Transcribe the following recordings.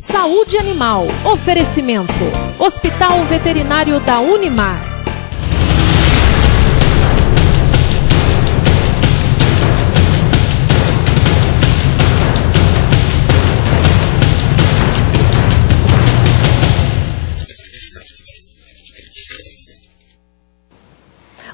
Saúde Animal. Oferecimento. Hospital Veterinário da Unimar.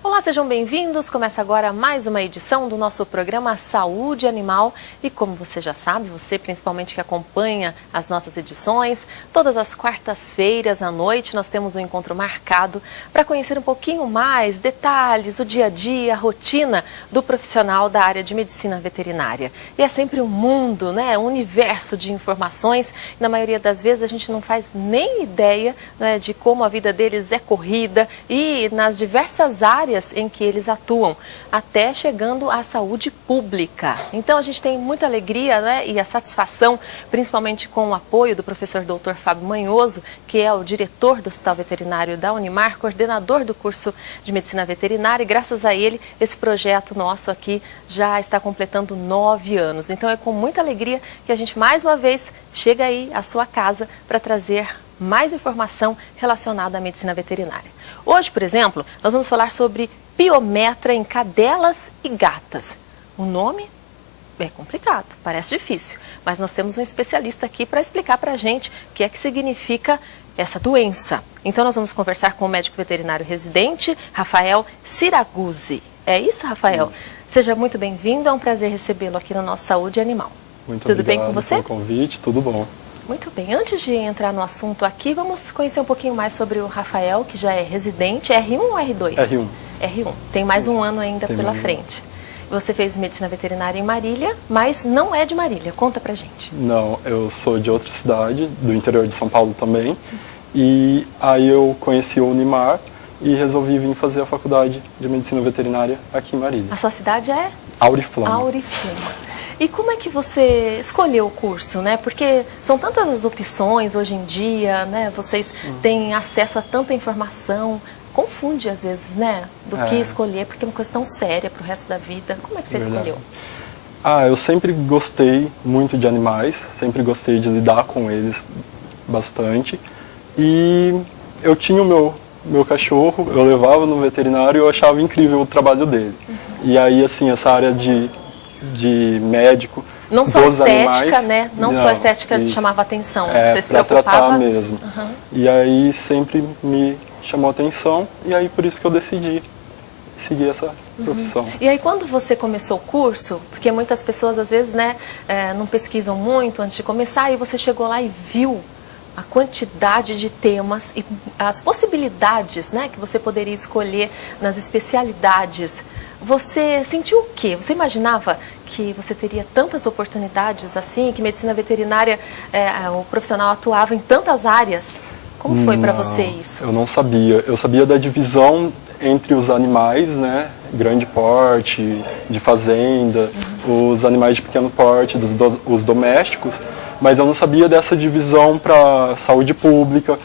Olá, sejam bem-vindos. Começa agora mais uma edição do nosso programa Saúde Animal. E como você já sabe, você principalmente que acompanha as nossas edições, todas as quartas-feiras à noite nós temos um encontro marcado para conhecer um pouquinho mais detalhes, o dia a dia, a rotina do profissional da área de medicina veterinária. E é sempre um mundo, né? Um universo de informações. E na maioria das vezes a gente não faz nem ideia, né, de como a vida deles é corrida e nas diversas áreas em que eles atuam, até chegando à saúde pública. Então a gente tem muita alegria, né, e a satisfação, principalmente com o apoio do professor Dr. Fábio Manhoso, que é o diretor do Hospital Veterinário da Unimar, coordenador do curso de Medicina Veterinária, e graças a ele esse projeto nosso aqui já está completando 9 anos. Então é com muita alegria que a gente mais uma vez chega aí à sua casa para trazer mais informação relacionada à medicina veterinária. Hoje, por exemplo, nós vamos falar sobre piometra em cadelas e gatas. O nome é complicado, parece difícil, mas nós temos um especialista aqui para explicar para a gente o que é que significa essa doença. Então nós vamos conversar com o médico veterinário residente, Rafael Siraguzzi. É isso, Rafael? Seja muito bem-vindo, é um prazer recebê-lo aqui no nosso Saúde Animal. Tudo bem com você? Muito obrigado pelo convite, tudo bom. Muito bem, antes de entrar no assunto aqui, vamos conhecer um pouquinho mais sobre o Rafael, que já é residente, R1 ou R2? R1. R1, tem mais um ano ainda pela frente. Você fez medicina veterinária em Marília, mas não é de Marília, conta pra gente. Não, eu sou de outra cidade, do interior de São Paulo também, e aí eu conheci o Unimar e resolvi vir fazer a faculdade de medicina veterinária aqui em Marília. A sua cidade é? Auriflama. Auriflama. E como é que você escolheu o curso, né? Porque são tantas opções hoje em dia, né? Vocês têm acesso a tanta informação, confunde às vezes, né? Do que escolher, porque é uma coisa tão séria para o resto da vida. Como é que você escolheu? Eu sempre gostei muito de animais, sempre gostei de lidar com eles bastante. E eu tinha o meu cachorro, eu levava no veterinário e eu achava incrível o trabalho dele. E aí, assim, essa área de médico, não só estética, animais, né? Não só estética chamava atenção, você se preocupava. preocupava? Tratar mesmo. E aí sempre me chamou atenção e aí por isso que eu decidi seguir essa profissão. E aí quando você começou o curso, porque muitas pessoas às vezes, né, não pesquisam muito antes de começar, e você chegou lá e viu a quantidade de temas e as possibilidades, né, que você poderia escolher nas especialidades. Você sentiu o quê? Você imaginava que você teria tantas oportunidades assim, que medicina veterinária, o profissional atuava em tantas áreas? Como foi para você isso? Eu não sabia. Eu sabia da divisão entre os animais, né, grande porte, de fazenda, os animais de pequeno porte, os domésticos, mas eu não sabia dessa divisão para saúde pública,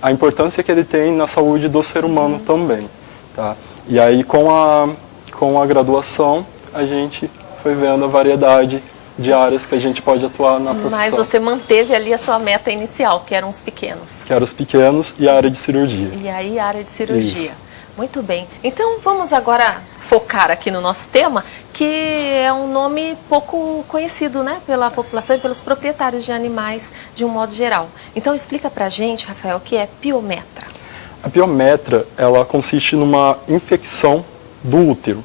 a importância que ele tem na saúde do ser humano também, tá? E aí com a graduação a gente foi vendo a variedade de áreas que a gente pode atuar na profissão. Mas você manteve ali a sua meta inicial, que eram os pequenos. Que eram os pequenos e a área de cirurgia. E aí a área de cirurgia. Isso. Muito bem. Então vamos agora focar aqui no nosso tema, que é um nome pouco conhecido, né, pela população e pelos proprietários de animais de um modo geral. Então explica pra gente, Rafael, o que é piometra. A piometra, ela consiste numa infecção do útero.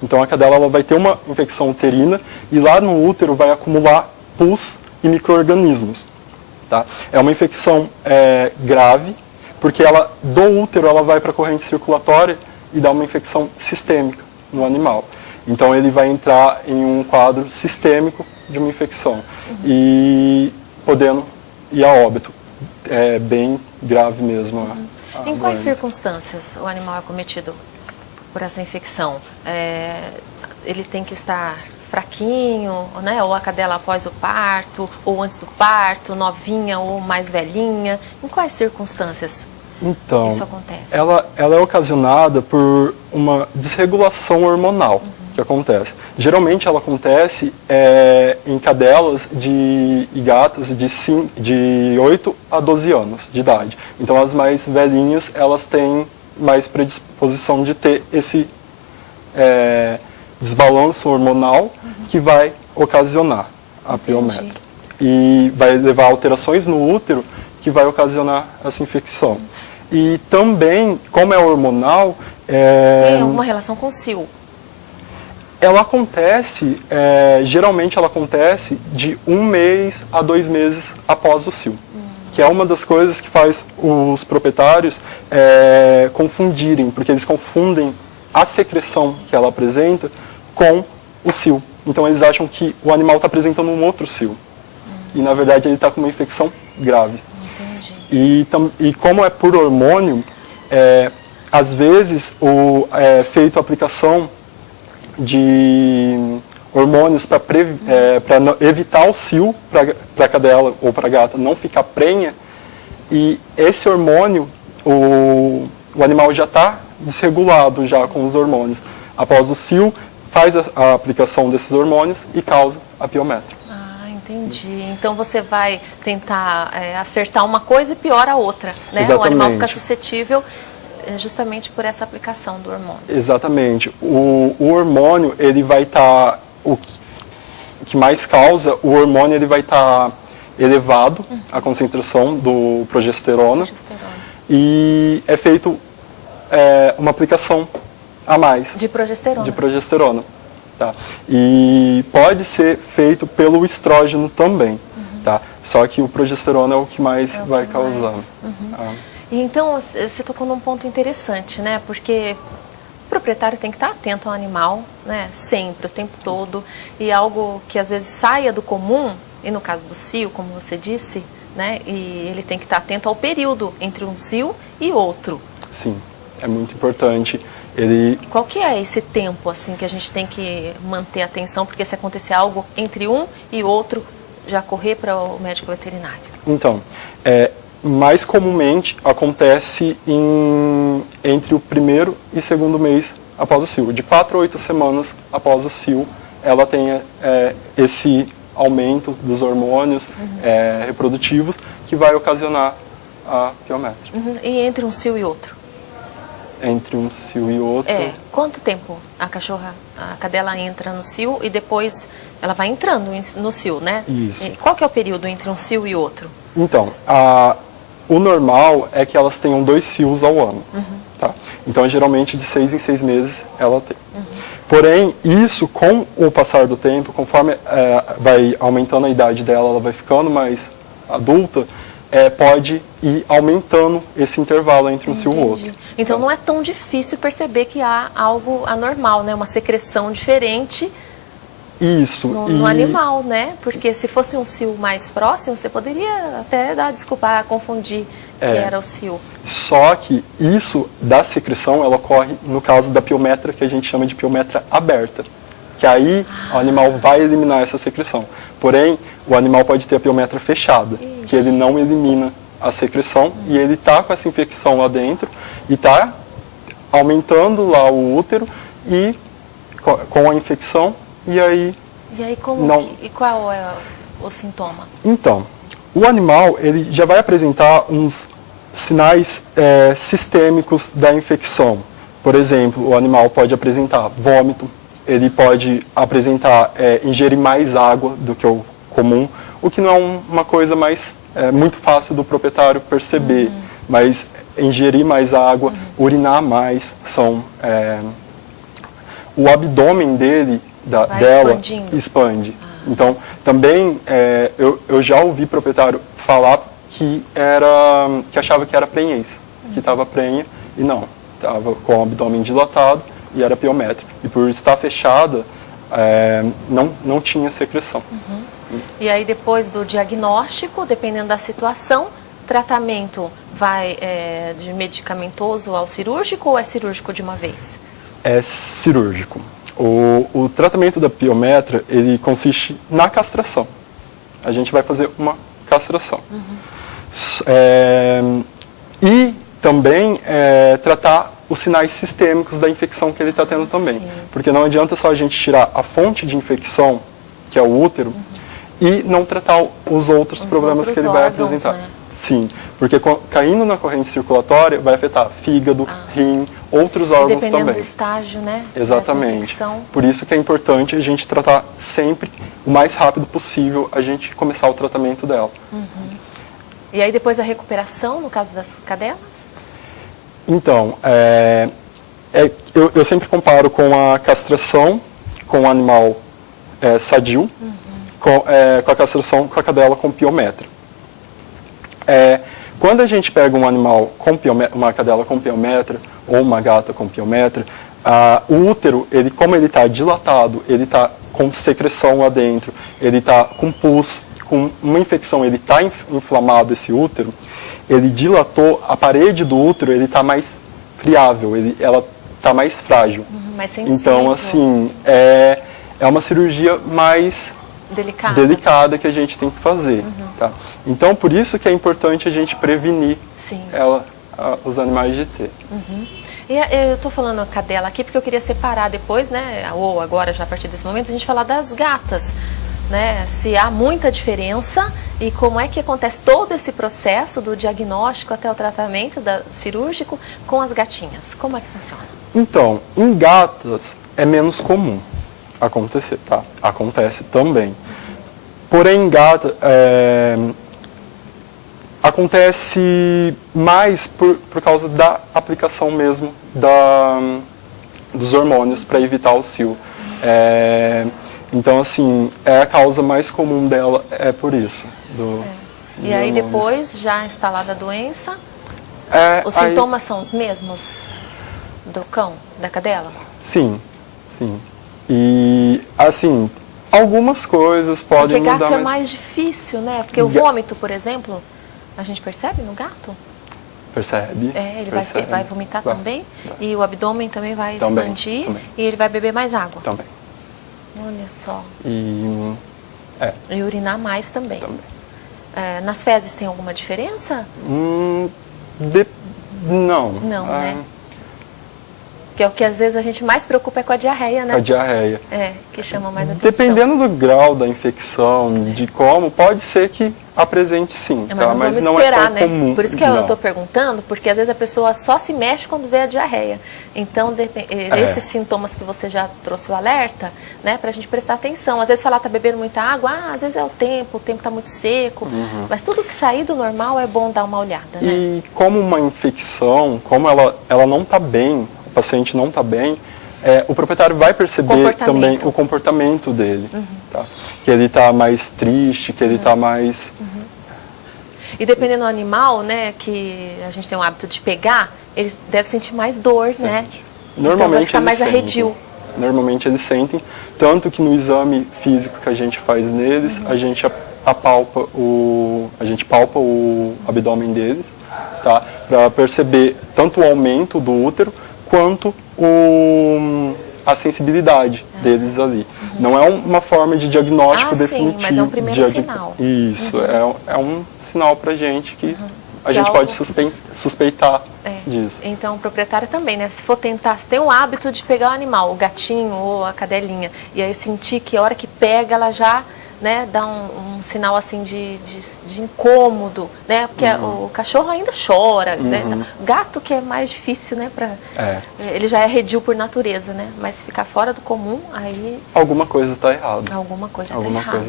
Então a cadela ela vai ter uma infecção uterina e lá no útero vai acumular pus e micro-organismos. Tá? É uma infecção grave, porque ela, do útero ela vai para a corrente circulatória e dá uma infecção sistêmica no animal. Então ele vai entrar em um quadro sistêmico de uma infecção e podendo ir a óbito. É bem grave mesmo. Em quais circunstâncias o animal é cometido por essa infecção? Ele tem que estar fraquinho, né? Ou a cadela após o parto, ou antes do parto, novinha ou mais velhinha? Em quais circunstâncias isso acontece? Ela é ocasionada por uma desregulação hormonal. que acontece. Geralmente ela acontece em cadelas e gatas de 8 a 12 anos de idade. Então as mais velhinhas, elas têm mais predisposição de ter esse desbalanço hormonal que vai ocasionar a piometra. E vai levar a alterações no útero que vai ocasionar essa infecção. E também, como é hormonal... Tem alguma relação com o SIL? Ela acontece, geralmente ela acontece de 1 mês a 2 meses após o SIL. Que é uma das coisas que faz os proprietários confundirem, porque eles confundem a secreção que ela apresenta com o SIL. Então eles acham que o animal está apresentando um outro SIL. E na verdade ele está com uma infecção grave. E como é por hormônio, às vezes é feito a aplicação de hormônios para evitar o SIL, para a cadela ou para a gata não ficar prenha, e esse hormônio, o animal já está desregulado já com os hormônios. Após o SIL, faz a aplicação desses hormônios e causa a piometra. Entendi. Então você vai tentar acertar uma coisa e piora a outra, né? Exatamente. O animal fica suscetível justamente por essa aplicação do hormônio. Exatamente. O hormônio, ele vai estar... O que mais causa, o hormônio ele vai estar elevado, a concentração do progesterona. E é feito uma aplicação a mais. De progesterona. De progesterona. Tá? E pode ser feito pelo estrógeno também, tá? Só que o progesterona é o que mais vai causar. Então, você tocou num ponto interessante, né? Porque o proprietário tem que estar atento ao animal, né? Sempre, o tempo todo. E algo que às vezes saia do comum, e no caso do SIL, como você disse, né? E ele tem que estar atento ao período entre um SIL e outro. Sim, é muito importante. Qual que é esse tempo assim que a gente tem que manter atenção, porque se acontecer algo entre um e outro, já correr para o médico veterinário? Então, mais comumente acontece entre o primeiro e segundo mês após o SIL. De 4 a 8 semanas após o SIL, ela tem esse aumento dos hormônios reprodutivos que vai ocasionar a piometra. E entre um SIL e outro? Entre um SIL e outro. Quanto tempo a cadela entra no SIL e depois ela vai entrando no SIL, né? Isso. E qual que é o período entre um SIL e outro? Então, o normal é que elas tenham 2 SILs ao ano. Tá? Então, geralmente, de 6 em 6 meses ela tem. Porém, isso, com o passar do tempo, conforme vai aumentando a idade dela, ela vai ficando mais adulta, pode ir aumentando esse intervalo entre um SIL e o outro. Então não é tão difícil perceber que há algo anormal, né? Uma secreção diferente no animal, né? Porque se fosse um SIL mais próximo, você poderia até confundir que era o SIL. Só que isso da secreção, ela ocorre no caso da piometra, que a gente chama de piometra aberta. Que aí o animal vai eliminar essa secreção. Porém, o animal pode ter a piometra fechada, que ele não elimina a secreção e ele está com essa infecção lá dentro e está aumentando lá o útero e com a infecção e aí qual é o sintoma? Então, o animal ele já vai apresentar uns sinais sistêmicos da infecção. Por exemplo, o animal pode apresentar vômito, ele pode apresentar ingerir mais água do que o comum, o que não é uma coisa muito fácil do proprietário perceber, mas ingerir mais água, urinar mais, o abdômen dela expande. Então, também eu já ouvi proprietário falar que achava que era prenhez, que estava prenha e não, estava com o abdômen dilatado e era piometra. E por estar fechada, não tinha secreção. E aí depois do diagnóstico, dependendo da situação, tratamento vai de medicamentoso ao cirúrgico ou é cirúrgico de uma vez? É cirúrgico. O tratamento da piometra, ele consiste na castração. A gente vai fazer uma castração. E também tratar os sinais sistêmicos da infecção que ele está tendo também. Sim. Porque não adianta só a gente tirar a fonte de infecção, que é o útero, e não tratar os outros problemas que ele vai apresentar. Né? Sim, porque caindo na corrente circulatória vai afetar fígado, rim, outros órgãos dependendo também. do estágio, né? Exatamente. Por isso que é importante a gente tratar sempre, o mais rápido possível, a gente começar o tratamento dela. E aí depois a recuperação, no caso das cadelas? Então, eu sempre comparo com a castração com o animal sadio, com a castração com a cadela com piometra. Quando a gente pega um animal com uma cadela com piometra ou uma gata com piometra, o útero, como ele está dilatado, ele está com secreção lá dentro, ele está com pus, com uma infecção, ele está inflamado esse útero, ele dilatou, a parede do útero ele está mais friável, ela está mais frágil. Mais sensível. Então, assim, é uma cirurgia mais delicada que a gente tem que fazer. Tá? Então, por isso que é importante a gente prevenir os animais de T. E eu estou falando cadela aqui porque eu queria separar depois, né, ou agora já a partir desse momento, a gente falar das gatas. Né, se há muita diferença e como é que acontece todo esse processo do diagnóstico até o tratamento cirúrgico com as gatinhas. Como é que funciona? Então, em gatas é menos comum acontecer, tá? Acontece também. Porém, em gata acontece mais por causa da aplicação mesmo dos hormônios para evitar o cio. Então, assim, a causa mais comum dela é por isso. E aí depois, já instalada a doença, os sintomas são os mesmos do cão, da cadela? Sim, sim. E, assim, algumas coisas podem mudar. Porque gato é mais difícil, né? Porque o vômito, por exemplo, a gente percebe no gato? Percebe. Ele vai vomitar também. E o abdômen também vai expandir. E ele vai beber mais água. Também. Olha só. E urinar mais também. Nas fezes tem alguma diferença? Não. Não, né? Porque o que às vezes a gente mais preocupa é com a diarreia, né? A diarreia. Que chama mais atenção. Dependendo do grau da infecção, de como, pode ser que apresente sim, mas não esperar, é tão comum. Por isso que eu estou perguntando, porque às vezes a pessoa só se mexe quando vê a diarreia. Então, esses sintomas que você já trouxe o alerta, né, para a gente prestar atenção. Às vezes falar está bebendo muita água, às vezes é o tempo está muito seco. Mas tudo que sair do normal é bom dar uma olhada, né? E como uma infecção, como ela não está bem, o paciente não está bem, o proprietário vai perceber também o comportamento dele. Tá? Que ele está mais triste, que ele está mais... E dependendo do animal, né, que a gente tem o hábito de pegar, ele deve sentir mais dor, né? Normalmente então vai ficar mais arredio. Normalmente eles sentem, tanto que no exame físico que a gente faz neles, a gente palpa o abdômen deles, tá? Para perceber tanto o aumento do útero, quanto a sensibilidade deles ali. Não é uma forma de diagnóstico definitivo. Sim, mas é um primeiro sinal. Isso, é um sinal pra gente que a gente pode suspeitar disso. Então, o proprietário também, né? Se for tentar, se tem o hábito de pegar o animal, o gatinho ou a cadelinha, e aí sentir que a hora que pega, ela já... né, dá um sinal assim de incômodo, né? Porque o cachorro ainda chora, né? O gato que é mais difícil, né? Ele já é arredio por natureza, né? Mas se ficar fora do comum, aí... Alguma coisa está errada. Alguma coisa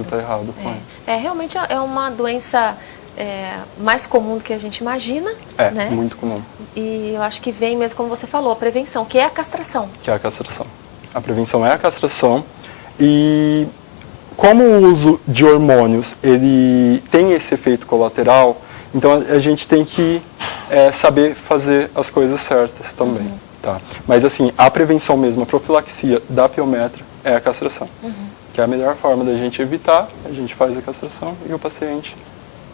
está errada com ele. Realmente é uma doença mais comum do que a gente imagina, né? Muito comum. E eu acho que vem mesmo, como você falou, a prevenção, que é a castração. A prevenção é a castração e... Como o uso de hormônios ele tem esse efeito colateral, então a gente tem que saber fazer as coisas certas também. Tá? Mas assim, a prevenção mesmo, a profilaxia da piometra é a castração. Que é a melhor forma da gente evitar, a gente faz a castração e o paciente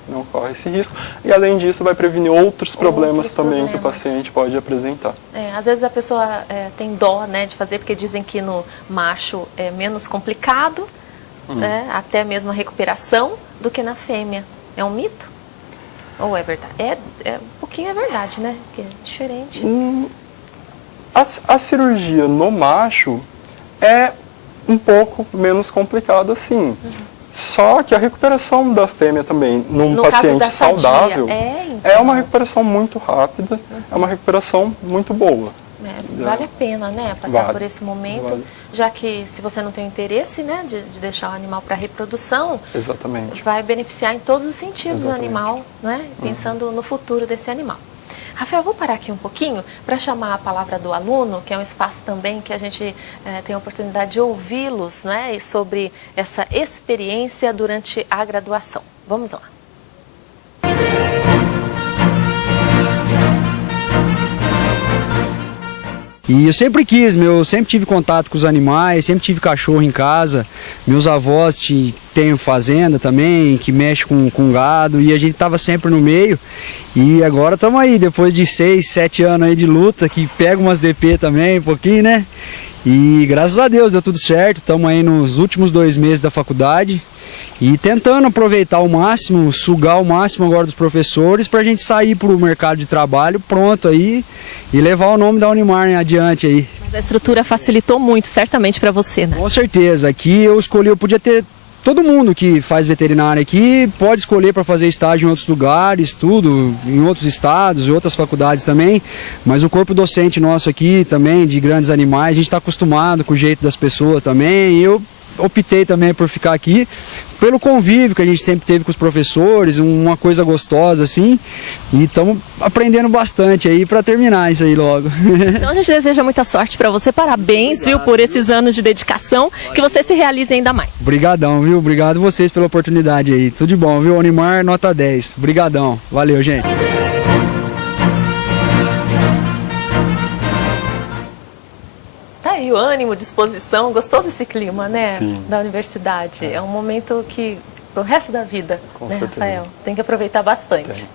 não corre esse risco. E além disso vai prevenir outros problemas também que o paciente pode apresentar. Às vezes a pessoa tem dó, né, de fazer, porque dizem que no macho é menos complicado, né, até mesmo a recuperação, do que na fêmea. É um mito? Ou é verdade? Um pouquinho é verdade, né? Porque é diferente. A cirurgia no macho é um pouco menos complicada, sim. Só que a recuperação da fêmea também, num paciente saudável, é uma recuperação muito rápida, é uma recuperação muito boa. Vale a pena, né, passar por esse momento, já que se você não tem interesse, né, de deixar o animal para reprodução, exatamente, vai beneficiar em todos os sentidos o animal, né, pensando no futuro desse animal. Rafael, vou parar aqui um pouquinho para chamar a palavra do aluno, que é um espaço também que a gente tem a oportunidade de ouvi-los, né, sobre essa experiência durante a graduação. Vamos lá. E eu sempre quis, eu sempre tive contato com os animais, sempre tive cachorro em casa. Meus avós têm fazenda também, que mexe com gado, e a gente estava sempre no meio. E agora estamos aí, depois de 6, 7 anos aí de luta, que pega umas DP também, um pouquinho, né? E graças a Deus deu tudo certo, estamos aí nos últimos 2 meses da faculdade. E tentando aproveitar ao máximo, sugar o máximo agora dos professores para a gente sair para o mercado de trabalho pronto aí e levar o nome da Unimar adiante aí. Mas a estrutura facilitou muito, certamente, para você, né? Com certeza. Aqui eu podia ter todo mundo que faz veterinária aqui, pode escolher para fazer estágio em outros lugares, tudo, em outros estados e outras faculdades também, mas o corpo docente nosso aqui também, de grandes animais, a gente está acostumado com o jeito das pessoas também, e eu optei também por ficar aqui, pelo convívio que a gente sempre teve com os professores, uma coisa gostosa assim, e estamos aprendendo bastante aí para terminar isso aí logo. Então a gente deseja muita sorte para você, parabéns, viu, por esses anos de dedicação, que você se realize ainda mais. Obrigadão, viu, obrigado vocês pela oportunidade aí, tudo de bom, viu, Unimar nota 10, obrigadão, valeu gente. E o ânimo, disposição, gostoso esse clima, né, sim, da universidade. É um momento que, pro resto da vida, com né, certeza, Rafael, tem que aproveitar bastante.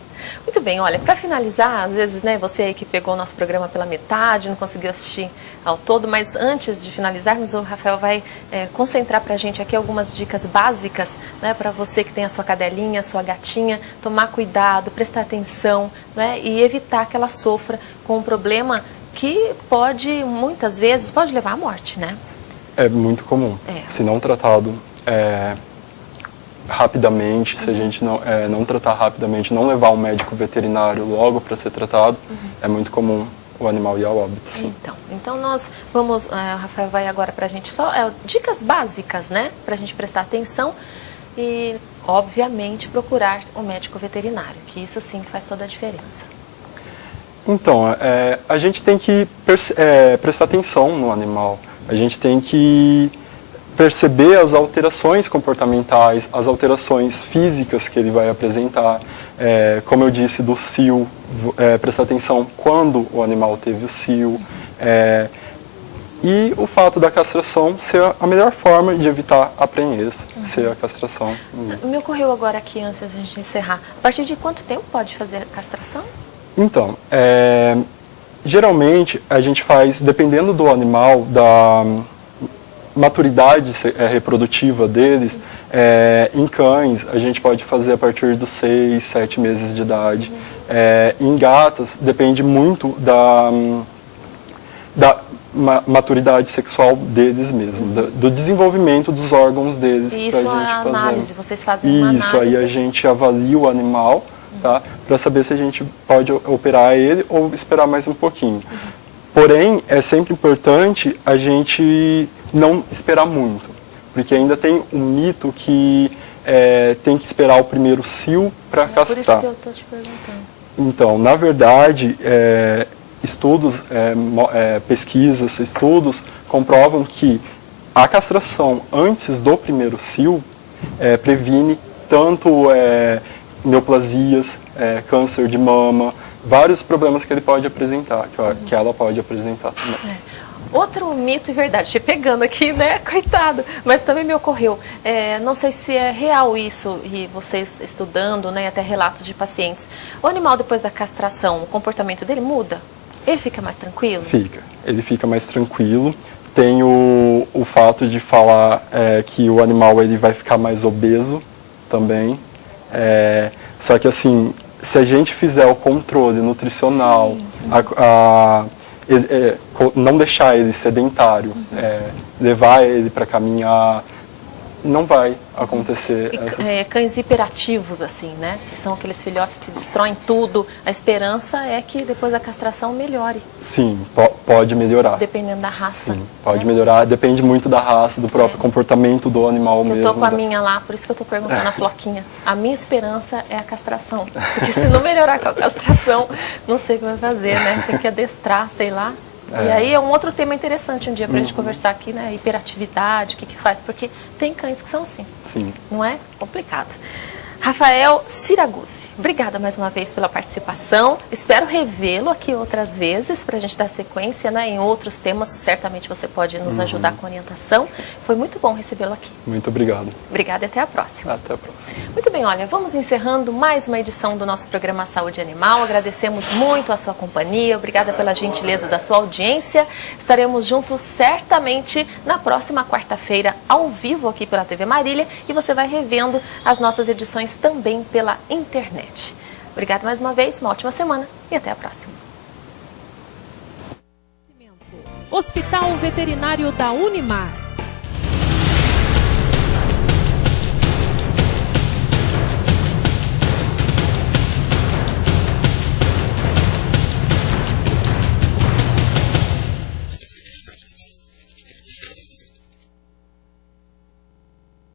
Muito bem, olha, para finalizar, às vezes, né, você aí que pegou o nosso programa pela metade, não conseguiu assistir ao todo, mas antes de finalizarmos, o Rafael vai concentrar para a gente aqui algumas dicas básicas, né, para você que tem a sua cadelinha, a sua gatinha, tomar cuidado, prestar atenção, né, e evitar que ela sofra com um problema que pode, muitas vezes, pode levar à morte, né? É muito comum. Se não tratado rapidamente, se a gente não tratar rapidamente, não levar um médico veterinário logo para ser tratado, é muito comum o animal ir ao óbito, sim. Então nós vamos, o Rafael vai agora para a gente só dicas básicas, né? Para a gente prestar atenção e, obviamente, procurar um médico veterinário, que isso sim faz toda a diferença. Então, a gente tem que prestar atenção no animal, a gente tem que perceber as alterações comportamentais, as alterações físicas que ele vai apresentar, como eu disse, do cio, prestar atenção quando o animal teve o cio, e o fato da castração ser a melhor forma de evitar a prenhez, ser a castração. Me ocorreu agora aqui, antes de a gente encerrar, a partir de quanto tempo pode fazer a castração? Então, geralmente a gente faz, dependendo do animal, da maturidade reprodutiva deles, em cães a gente pode fazer a partir dos 6, 7 meses de idade. Em gatas depende muito da maturidade sexual deles mesmo, do desenvolvimento dos órgãos deles. E isso é a análise, vocês fazem uma análise. Isso, aí a gente avalia o animal, tá, para saber se a gente pode operar ele ou esperar mais um pouquinho. Porém, é sempre importante a gente não esperar muito, porque ainda tem um mito que tem que esperar o primeiro cio para castrar. Por isso que eu estou te perguntando. Então, na verdade, estudos, pesquisas, estudos comprovam que a castração antes do primeiro cio previne tanto neoplasias, câncer de mama, vários problemas que ele pode apresentar, que ela pode apresentar também. Outro mito e verdade, te pegando aqui, né, coitado, mas também me ocorreu, não sei se é real isso, e vocês estudando, né, até relatos de pacientes, o animal depois da castração, o comportamento dele muda? Ele fica mais tranquilo? Fica, ele fica mais tranquilo. Tem o fato de falar que o animal ele vai ficar mais obeso também. Só que assim, se a gente fizer o controle nutricional, não deixar ele sedentário, levar ele para caminhar, não vai acontecer. Cães hiperativos, assim, né? Que são aqueles filhotes que destroem tudo. A esperança é que depois da castração melhore. Sim, pode melhorar. Dependendo da raça. Sim, pode melhorar. Depende muito da raça, do próprio comportamento do animal mesmo. Eu tô com a minha lá, por isso que eu tô perguntando a Floquinha. A minha esperança é a castração. Porque se não melhorar com a castração, não sei o que vai fazer, né? Tem que adestrar, sei lá. E aí é um outro tema interessante um dia pra gente conversar aqui, né? Hiperatividade, o que faz, porque tem cães que são assim. Sim. Não é? Complicado. Rafael Siraguzi, obrigada mais uma vez pela participação. Espero revê-lo aqui outras vezes para a gente dar sequência, né, em outros temas. Certamente você pode nos ajudar com orientação. Foi muito bom recebê-lo aqui. Muito obrigado. Obrigada e até a próxima. Até a próxima. Muito bem, olha, vamos encerrando mais uma edição do nosso programa Saúde Animal. Agradecemos muito a sua companhia, obrigada pela gentileza da sua audiência. Estaremos juntos certamente na próxima quarta-feira, ao vivo aqui pela TV Marília, e você vai revendo as nossas edições também pela internet. Obrigada mais uma vez, uma ótima semana e até a próxima. Hospital Veterinário da Unimar.